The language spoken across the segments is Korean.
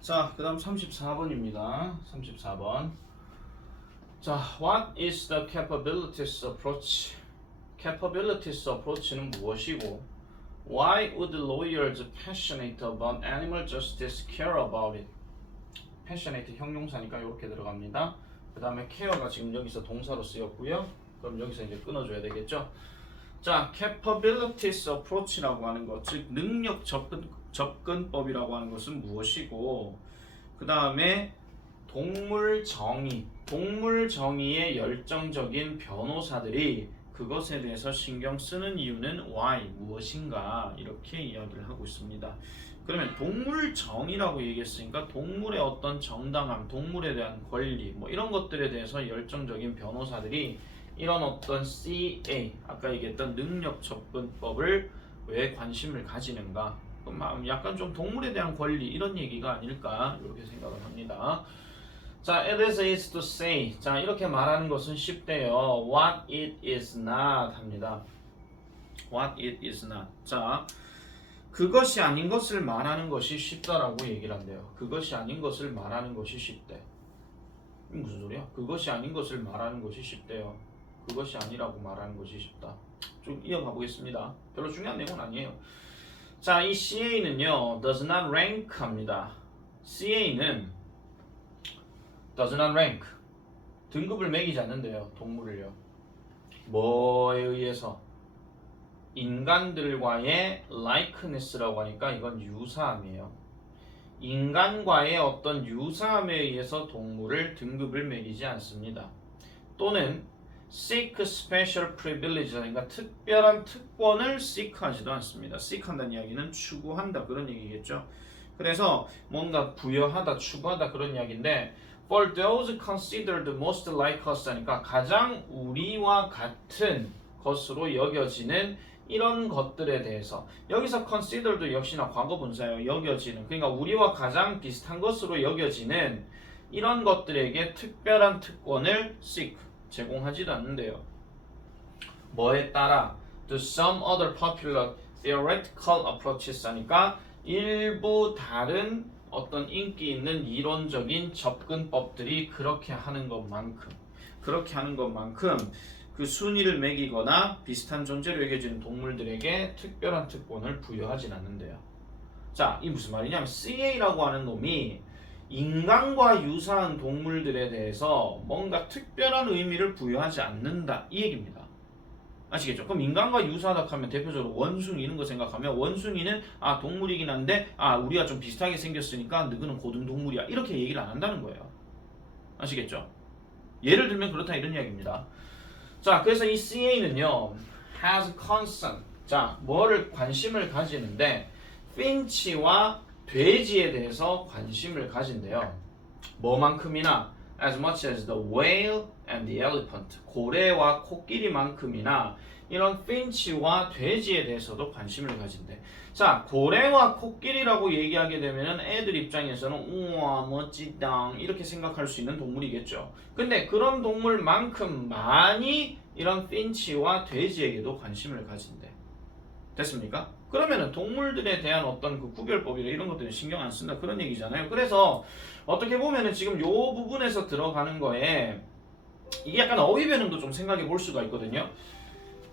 자, 그 다음 34번입니다. 34번. 자, what is the capabilities approach? capabilities approach는 무엇이고, why would lawyers passionate about animal justice care about it? passionate 형용사니까 이렇게 들어갑니다. 그 다음에 care가 지금 여기서 동사로 쓰였고요. 그럼 여기서 이제 끊어줘야 되겠죠? 자, capabilities approach라고 하는 것, 즉 능력 접근법이라고 하는 것은 무엇이고, 그 다음에 동물 정의의 열정적인 변호사들이 그것에 대해서 신경 쓰는 이유는 why, 무엇인가, 이렇게 이야기를 하고 있습니다. 그러면 동물 정의라고 얘기했으니까 동물의 어떤 정당함, 동물에 대한 권리, 뭐 이런 것들에 대해서 열정적인 변호사들이 이런 어떤 CA, 아까 얘기했던 능력 접근법을 왜 관심을 가지는가? 약간 좀 동물에 대한 권리 이런 얘기가 아닐까 이렇게 생각을 합니다. 자, it is to say. 자, 이렇게 말하는 것은 쉽대요. What it is not 합니다. What it is not. 자, 그것이 아닌 것을 말하는 것이 쉽다라고 얘기를 한대요. 그것이 아닌 것을 말하는 것이 쉽대. 무슨 소리야? 그것이 아닌 것을 말하는 것이 쉽대요. 그것이 아니라고 말하는 것이 쉽다. 좀 이어가 보겠습니다. 별로 중요한 내용은 아니에요. 자, 이 CA는요, does not rank 합니다. CA는 does not rank. 등급을 매기지 않는데요, 동물을요. 뭐에 의해서? 인간들과의 likeness라고 하니까 이건 유사함이에요. 인간과의 어떤 유사함에 의해서 동물을 등급을 매기지 않습니다. 또는 seek special privilege, 그러니까 특별한 특권을 seek하지도 않습니다. seek한다는 이야기는 추구한다 그런 얘기겠죠. 그래서 뭔가 부여하다, 추구하다 그런 이야기인데 for those considered most like us 하니까 가장 우리와 같은 것으로 여겨지는 이런 것들에 대해서 여기서 considered 역시나 과거 분사예요. 여겨지는, 그러니까 우리와 가장 비슷한 것으로 여겨지는 이런 것들에게 특별한 특권을 seek, 제공하지도 않는데요. 뭐에 따라? To some other popular theoretical approaches 하니까 일부 다른 어떤 인기 있는 이론적인 접근법들이 그렇게 하는 것만큼 그 순위를 매기거나 비슷한 존재로 여겨지는 동물들에게 특별한 특권을 부여하진 않는데요. 자, 이 무슨 말이냐면 CA라고 하는 놈이 인간과 유사한 동물들에 대해서 뭔가 특별한 의미를 부여하지 않는다 이 얘기입니다. 아시겠죠? 그럼 인간과 유사하다 하면 대표적으로 원숭이 이런 거 생각하면 원숭이는 동물이긴 한데 우리가 좀 비슷하게 생겼으니까 너희는 고등동물이야 이렇게 얘기를 안 한다는 거예요. 아시겠죠? 예를 들면 그렇다 이런 이야기입니다. 자, 그래서 이 CA는요 has concern, 자, 뭐를 관심을 가지는데 finch와 돼지에 대해서 관심을 가진대요. 뭐만큼이나 as much as the whale and the elephant, 고래와 코끼리만큼이나 이런 finch와 돼지에 대해서도 관심을 가진대. 자, 고래와 코끼리라고 얘기하게 되면은 애들 입장에서는 우와 멋지다 이렇게 생각할 수 있는 동물이겠죠. 근데 그런 동물만큼 많이 이런 finch와 돼지에게도 관심을 가진대. 됐습니까? 그러면은 동물들에 대한 어떤 그 구별법이나 이런 것들은 신경 안 쓴다 그런 얘기잖아요. 그래서 어떻게 보면은 지금 요 부분에서 들어가는 거에 이게 약간 어휘 변형도 좀 생각해 볼 수가 있거든요.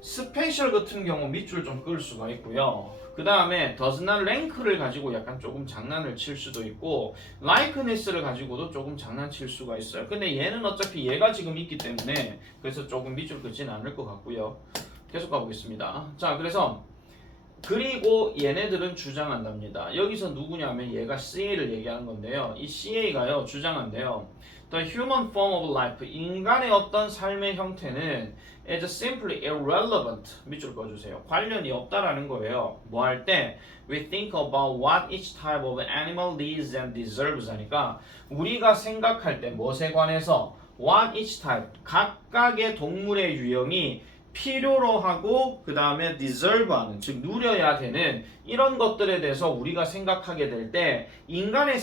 스페셜 같은 경우 밑줄 좀 그을 수가 있고요. 그 다음에 does not rank를 가지고 약간 조금 장난을 칠 수도 있고 likeness를 가지고도 조금 장난칠 수가 있어요. 근데 얘는 어차피 얘가 지금 있기 때문에 그래서 조금 밑줄 긋지는 않을 것 같고요. 계속 가보겠습니다. 자, 그리고 얘네들은 주장한답니다. 여기서 누구냐면 얘가 CA를 얘기하는 건데요. 이 CA가요 주장한대요. The human form of life, 인간의 어떤 삶의 형태는 is simply irrelevant. 밑줄 꺼주세요. 관련이 없다라는 거예요. 뭐 할 때? We think about what each type of animal needs and deserves 하니까 우리가 생각할 때 무엇에 관해서 what each type, 각각의 동물의 유형이 필요로 하고 그 다음에 deserve하는 즉 누려야 되는 이런 것들에 대해서 우리가 생각하게 될 때 인간의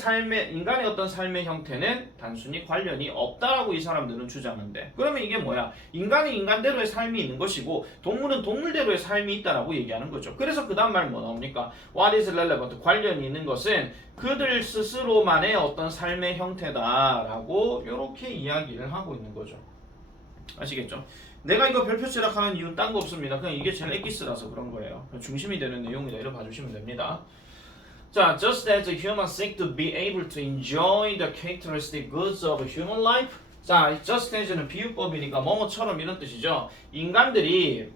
어떤 삶의 형태는 단순히 관련이 없다라고 이 사람들은 주장한대. 그러면 이게 뭐야? 인간은 인간대로의 삶이 있는 것이고 동물은 동물대로의 삶이 있다라고 얘기하는 거죠. 그래서 그 다음 말 뭐 나옵니까? What is relevant? 관련이 있는 것은 그들 스스로만의 어떤 삶의 형태다라고 이렇게 이야기를 하고 있는 거죠. 아시겠죠? 내가 이거 별표 칠하는 이유는 딴 거 없습니다. 그냥 이게 제일 엑기스라서 그런 거예요. 중심이 되는 내용이다. 이렇게 봐주시면 됩니다. 자, just as humans seek to be able to enjoy the characteristic goods of human life. 자, just as는 비유법이니까 뭐뭐처럼 이런 뜻이죠. 인간들이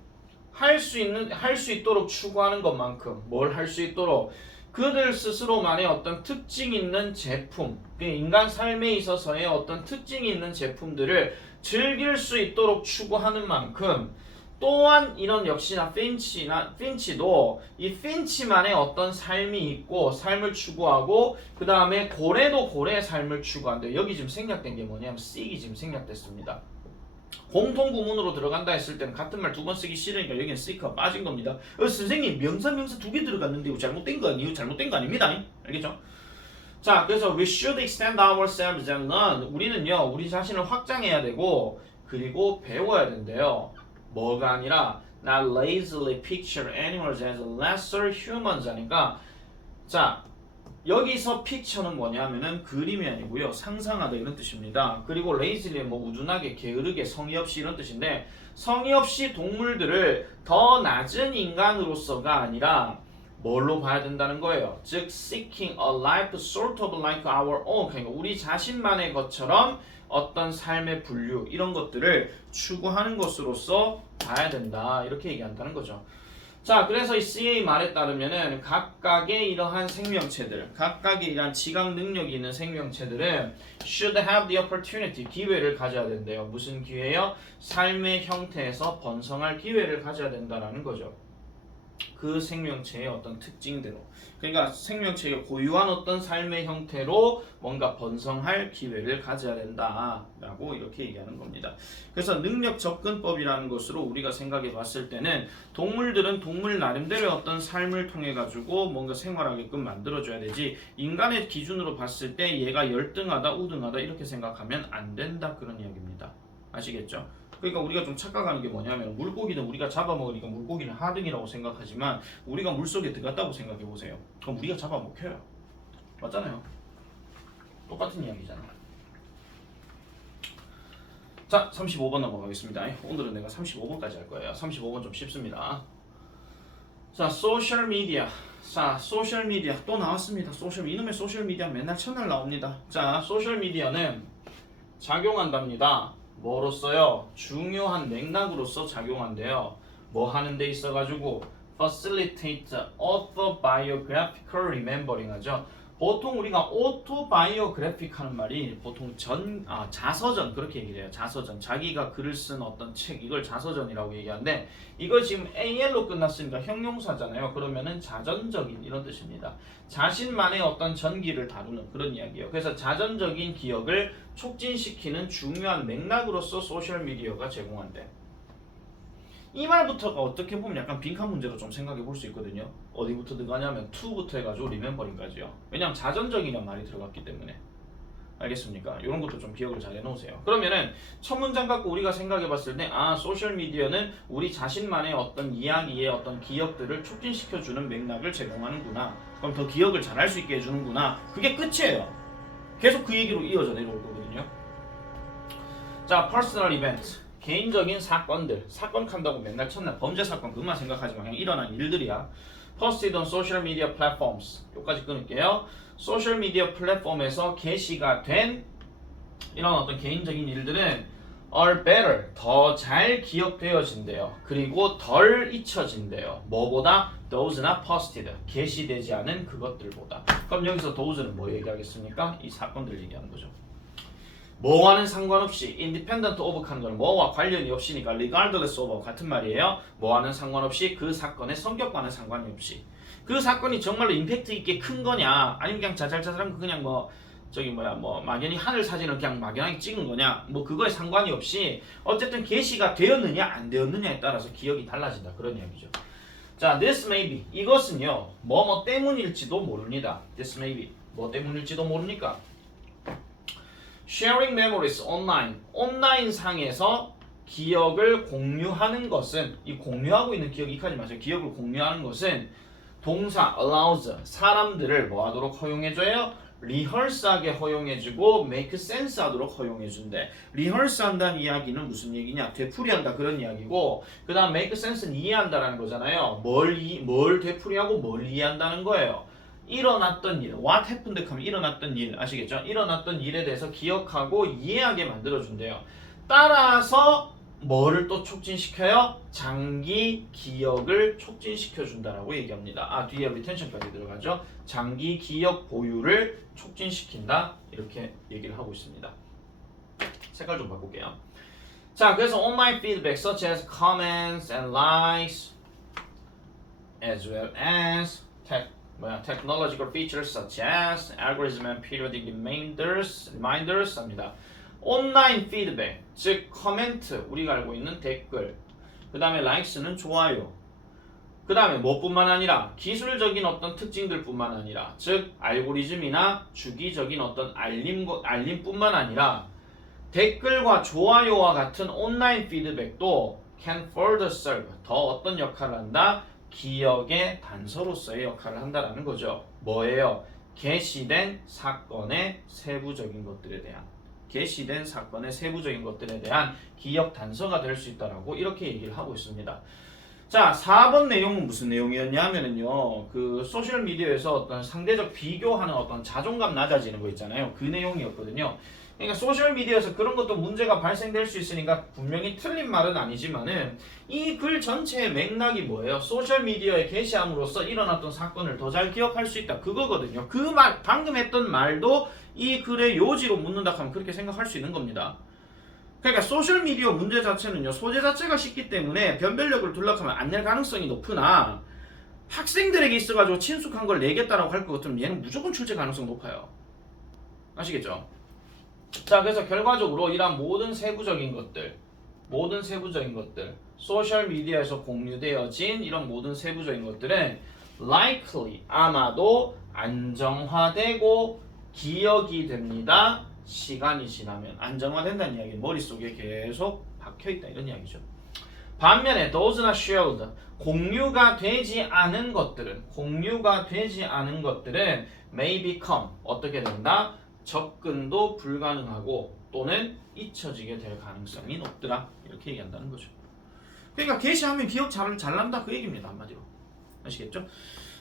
할 수 있도록 추구하는 것만큼 뭘 할 수 있도록 그들 스스로만의 어떤 특징 있는 제품, 인간 삶에 있어서의 어떤 특징이 있는 제품들을 즐길 수 있도록 추구하는 만큼 또한 이런 역시나 핀치도 이 핀치만의 어떤 삶이 있고 삶을 추구하고 그 다음에 고래도 고래의 삶을 추구한대요. 여기 지금 생략된 게 뭐냐면 seek이 지금 생략됐습니다. 공통구문으로 들어간다 했을 때는 같은 말 두 번 쓰기 싫으니까 여기는 seek가 빠진 겁니다. 선생님 명사 두 개 들어갔는데 잘못된 거 아니에요? 잘못된 거 아닙니다. 알겠죠? 자, 그래서 we should extend ourselves and learn. 우리는요, 우리 자신을 확장해야 되고 그리고 배워야 된대요. 뭐가 아니라 not lazily picture animals as lesser humans 하니까 자, 여기서 picture는 뭐냐면은 그림이 아니고요. 상상하다 이런 뜻입니다. 그리고 lazily 뭐 우둔하게 게으르게 성의 없이 이런 뜻인데 성의 없이 동물들을 더 낮은 인간으로서가 아니라 뭘로 봐야 된다는 거예요. 즉 seeking a life sort of like our own. 그러니까 우리 자신만의 것처럼 어떤 삶의 분류 이런 것들을 추구하는 것으로서 봐야 된다. 이렇게 얘기한다는 거죠. 자, 그래서 이 CA 말에 따르면은 각각의 이러한 생명체들, 각각의 이러한 지각 능력이 있는 생명체들은 should have the opportunity, 기회를 가져야 된대요. 무슨 기회요? 삶의 형태에서 번성할 기회를 가져야 된다는 거죠. 그 생명체의 어떤 특징대로, 그러니까 생명체가 고유한 어떤 삶의 형태로 뭔가 번성할 기회를 가져야 된다라고 이렇게 얘기하는 겁니다. 그래서 능력 접근법이라는 것으로 우리가 생각해 봤을 때는 동물들은 동물 나름대로의 어떤 삶을 통해 가지고 뭔가 생활하게끔 만들어줘야 되지 인간의 기준으로 봤을 때 얘가 열등하다 우등하다 이렇게 생각하면 안 된다 그런 이야기입니다. 아시겠죠? 그러니까 우리가 좀 착각하는 게 뭐냐면 물고기는 우리가 잡아먹으니까 물고기는 하등이라고 생각하지만 우리가 물속에 들어갔다고 생각해 보세요. 그럼 우리가 잡아먹혀요. 맞잖아요. 똑같은 이야기잖아요. 자, 35번 넘어가겠습니다. 오늘은 내가 35번까지 할 거예요. 35번 좀 쉽습니다. 자, 소셜미디어. 자, 소셜미디어 또 나왔습니다. 이놈의 소셜미디어 맨날 첫날 나옵니다. 자, 소셜미디어는 작용한답니다. 뭐로써요? 중요한 맥락으로서 작용한대요. 뭐 하는 데 있어가지고 facilitate autobiographical remembering 하죠. 보통 우리가 autobiographic 하는 말이 보통 자서전 그렇게 얘기해요. 자서전. 자기가 글을 쓴 어떤 책 이걸 자서전이라고 얘기하는데 이거 지금 AL로 끝났으니까 형용사잖아요. 그러면은 자전적인 이런 뜻입니다. 자신만의 어떤 전기를 다루는 그런 이야기예요. 그래서 자전적인 기억을 촉진시키는 중요한 맥락으로서 소셜미디어가 제공한대. 이 말부터가 어떻게 보면 약간 빈칸 문제로 좀 생각해 볼 수 있거든요. 어디부터 들어가냐면 to부터 해가지고 remembering까지요. 왜냐하면 자전적이란 말이 들어갔기 때문에. 알겠습니까? 이런 것도 좀 기억을 잘 해놓으세요. 그러면은 첫 문장 갖고 우리가 생각해 봤을 때 소셜미디어는 우리 자신만의 어떤 이야기의 어떤 기억들을 촉진시켜주는 맥락을 제공하는구나. 그럼 더 기억을 잘 할 수 있게 해주는구나. 그게 끝이에요. 계속 그 얘기로 이어져 내려올 거거든요. 자, personal event. 개인적인 사건들, 사건 칸다고 맨날 첫날 범죄 사건 그것만 생각하지 마. 그냥 일어난 일들이야. Posted on social media platforms. 여기까지 끊을게요. 소셜 미디어 플랫폼에서 게시가 된 이런 어떤 개인적인 일들은 are better, 더 잘 기억되어진대요. 그리고 덜 잊혀진대요. 뭐보다? those나 posted, 게시되지 않은 그것들보다. 그럼 여기서 those는 뭐 얘기하겠습니까? 이 사건들 얘기하는 거죠. 뭐와는 상관없이 independent of 하는 건 뭐와 관련이 없으니까 regardless of 같은 말이에요. 뭐와는 상관없이 그 사건의 성격과는 상관이 없이 그 사건이 정말로 임팩트 있게 큰 거냐 아니면 그냥 자잘자잘한 그냥 뭐 뭐 막연히 하늘 사진을 그냥 막연하게 찍은 거냐 뭐 그거에 상관이 없이 어쨌든 게시가 되었느냐 안 되었느냐에 따라서 기억이 달라진다 그런 이야기죠. 자, this may be 이것은요 뭐뭐 때문일지도 모릅니다. this may be 뭐 때문일지도 모르니까 sharing memories online 온라인 상에서 기억을 공유하는 것은 이 공유하고 있는 기억 익하지 마세요. 기억을 공유하는 것은 동사 allows 사람들을 뭐 하도록 허용해줘요? 리허설하게 허용해주고 make sense 하도록 허용해준대. 리허설 한다는 이야기는 무슨 얘기냐? 되풀이한다 그런 이야기고 그 다음 make sense는 이해한다라는 거잖아요. 뭘 되풀이하고 뭘 이해한다는 거예요. 일어났던 일, what happened 하면 일어났던 일 아시겠죠? 일어났던 일에 대해서 기억하고 이해하게 만들어준대요. 따라서 뭐를 또 촉진시켜요? 장기 기억을 촉진시켜준다라고 얘기합니다. 뒤에 리텐션까지 들어가죠. 장기 기억 보유를 촉진시킨다 이렇게 얘기를 하고 있습니다. 색깔 좀 바꿀게요. 자, 그래서 online feedback such as comments and likes as well as technological features such as algorithm and periodic reminders 합니다. 온라인 피드백, 즉 커멘트, 우리가 알고 있는 댓글, 그 다음에 likes는 좋아요, 그 다음에 뭐뿐만 아니라 기술적인 어떤 특징들뿐만 아니라 즉 알고리즘이나 주기적인 어떤 알림뿐만 아니라 댓글과 좋아요와 같은 온라인 피드백도 can further serve, 더 어떤 역할을 한다? 기억의 단서로서의 역할을 한다라는 거죠. 뭐예요? 게시된 사건의 세부적인 것들에 대한 기억 단서가 될 수 있다라고 이렇게 얘기를 하고 있습니다. 자, 4번 내용은 무슨 내용이었냐 하면은요, 그 소셜미디어에서 어떤 상대적 비교하는 어떤 자존감 낮아지는 거 있잖아요. 그 내용이었거든요. 그러니까 소셜미디어에서 그런 것도 문제가 발생될 수 있으니까 분명히 틀린 말은 아니지만은 이 글 전체의 맥락이 뭐예요? 소셜미디어에 게시함으로써 일어났던 사건을 더 잘 기억할 수 있다. 그거거든요. 그 말, 방금 했던 말도 이 글의 요지로 묻는다 하면 그렇게 생각할 수 있는 겁니다. 그러니까 소셜미디어 문제 자체는요, 소재 자체가 쉽기 때문에 변별력을 둘러가면 안 낼 가능성이 높으나 학생들에게 있어가지고 친숙한 걸 내겠다라고 할 것 같으면 얘는 무조건 출제 가능성 높아요. 아시겠죠? 자, 그래서 결과적으로 이런 모든 세부적인 것들 소셜미디어에서 공유되어진 이런 모든 세부적인 것들은 likely 아마도 안정화되고 기억이 됩니다. 시간이 지나면 안정화된다는 이야기는 머릿속에 계속 박혀있다 이런 이야기죠. 반면에 those나 shared 공유가 되지 않은 것들은 may become 어떻게 된다? 접근도 불가능하고 또는 잊혀지게 될 가능성이 높더라 이렇게 얘기한다는 거죠. 그러니까 게시하면 기억 잘 난다 그 얘기입니다. 한마디로 아시겠죠?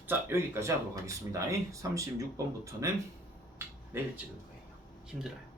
자, 여기까지 하도록 하겠습니다. 36번부터는 내일 찍을 거예요. 힘들어요.